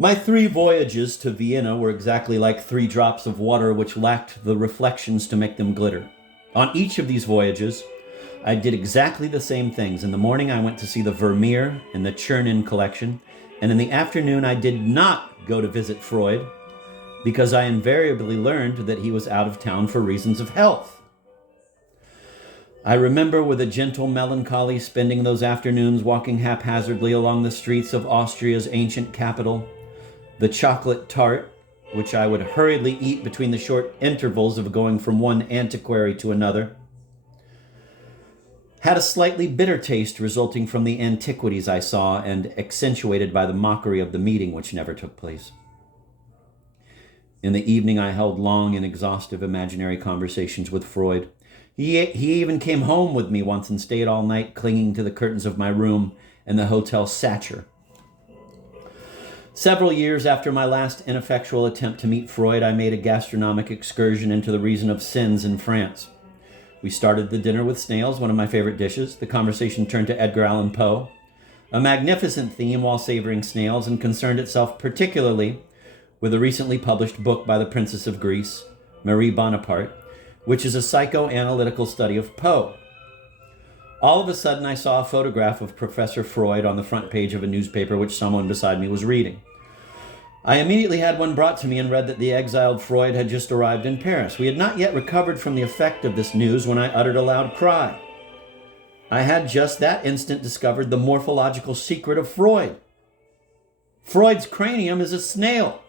My 3 voyages to Vienna were exactly like 3 drops of water which lacked the reflections to make them glitter. On each of these voyages, I did exactly the same things. In the morning, I went to see the Vermeer and the Chernin collection, and in the afternoon, I did not go to visit Freud because I invariably learned that he was out of town for reasons of health. I remember with a gentle melancholy spending those afternoons walking haphazardly along the streets of Austria's ancient capital. The chocolate tart, which I would hurriedly eat between the short intervals of going from one antiquary to another, had a slightly bitter taste resulting from the antiquities I saw and accentuated by the mockery of the meeting which never took place. In the evening, I held long and exhaustive imaginary conversations with Freud. He even came home with me once and stayed all night clinging to the curtains of my room in the Hotel Sacher. Several years after my last ineffectual attempt to meet Freud, I made a gastronomic excursion into the region of Sens in France. We started the dinner with snails, one of my favorite dishes. The conversation turned to Edgar Allan Poe, a magnificent theme while savoring snails, and concerned itself particularly with a recently published book by the Princess of Greece, Marie Bonaparte, which is a psychoanalytical study of Poe. All of a sudden, I saw a photograph of Professor Freud on the front page of a newspaper which someone beside me was reading. I immediately had one brought to me and read that the exiled Freud had just arrived in Paris. We had not yet recovered from the effect of this news when I uttered a loud cry. I had just that instant discovered the morphological secret of Freud. Freud's cranium is a snail.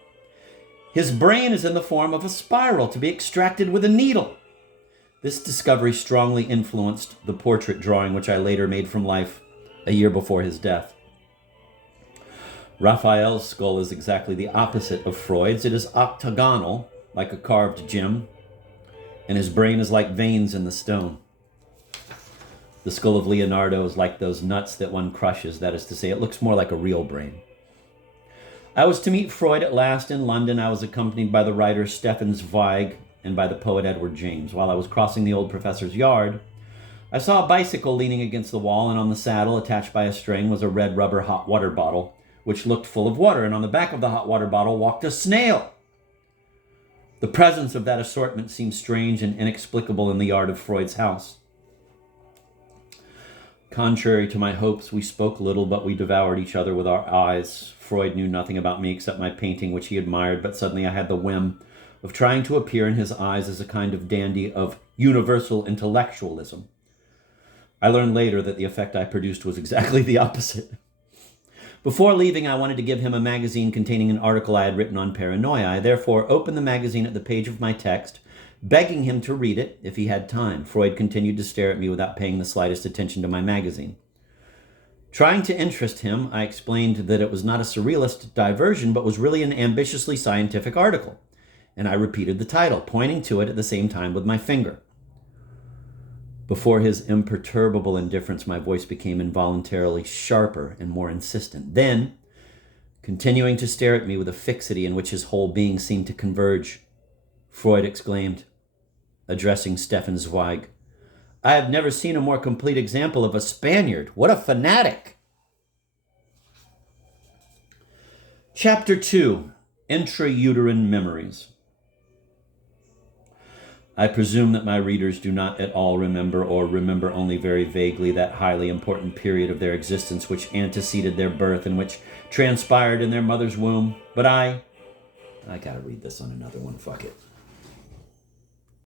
His brain is in the form of a spiral to be extracted with a needle. This discovery strongly influenced the portrait drawing which I later made from life a year before his death. Raphael's skull is exactly the opposite of Freud's. It is octagonal, like a carved gem, and his brain is like veins in the stone. The skull of Leonardo is like those nuts that one crushes, that is to say, it looks more like a real brain. I was to meet Freud at last in London. I was accompanied by the writer Stefan Zweig and by the poet Edward James. While I was crossing the old professor's yard, I saw a bicycle leaning against the wall, and on the saddle, attached by a string, was a red rubber hot water bottle, which looked full of water, and on the back of the hot water bottle walked a snail. The presence of that assortment seemed strange and inexplicable in the yard of Freud's house. Contrary to my hopes, we spoke little, but we devoured each other with our eyes. Freud knew nothing about me except my painting, which he admired, but suddenly I had the whim of trying to appear in his eyes as a kind of dandy of universal intellectualism. I learned later that the effect I produced was exactly the opposite. Before leaving, I wanted to give him a magazine containing an article I had written on paranoia. I therefore opened the magazine at the page of my text, begging him to read it if he had time. Freud continued to stare at me without paying the slightest attention to my magazine. Trying to interest him, I explained that it was not a surrealist diversion, but was really an ambitiously scientific article, and I repeated the title, pointing to it at the same time with my finger. Before his imperturbable indifference, my voice became involuntarily sharper and more insistent. Then, continuing to stare at me with a fixity in which his whole being seemed to converge, Freud exclaimed, addressing Stefan Zweig, "I have never seen a more complete example of a Spaniard. What a fanatic!" Chapter 2, Intrauterine Memories. I presume that my readers do not at all remember, or remember only very vaguely, that highly important period of their existence which anteceded their birth and which transpired in their mother's womb. But I gotta read this on another one, fuck it.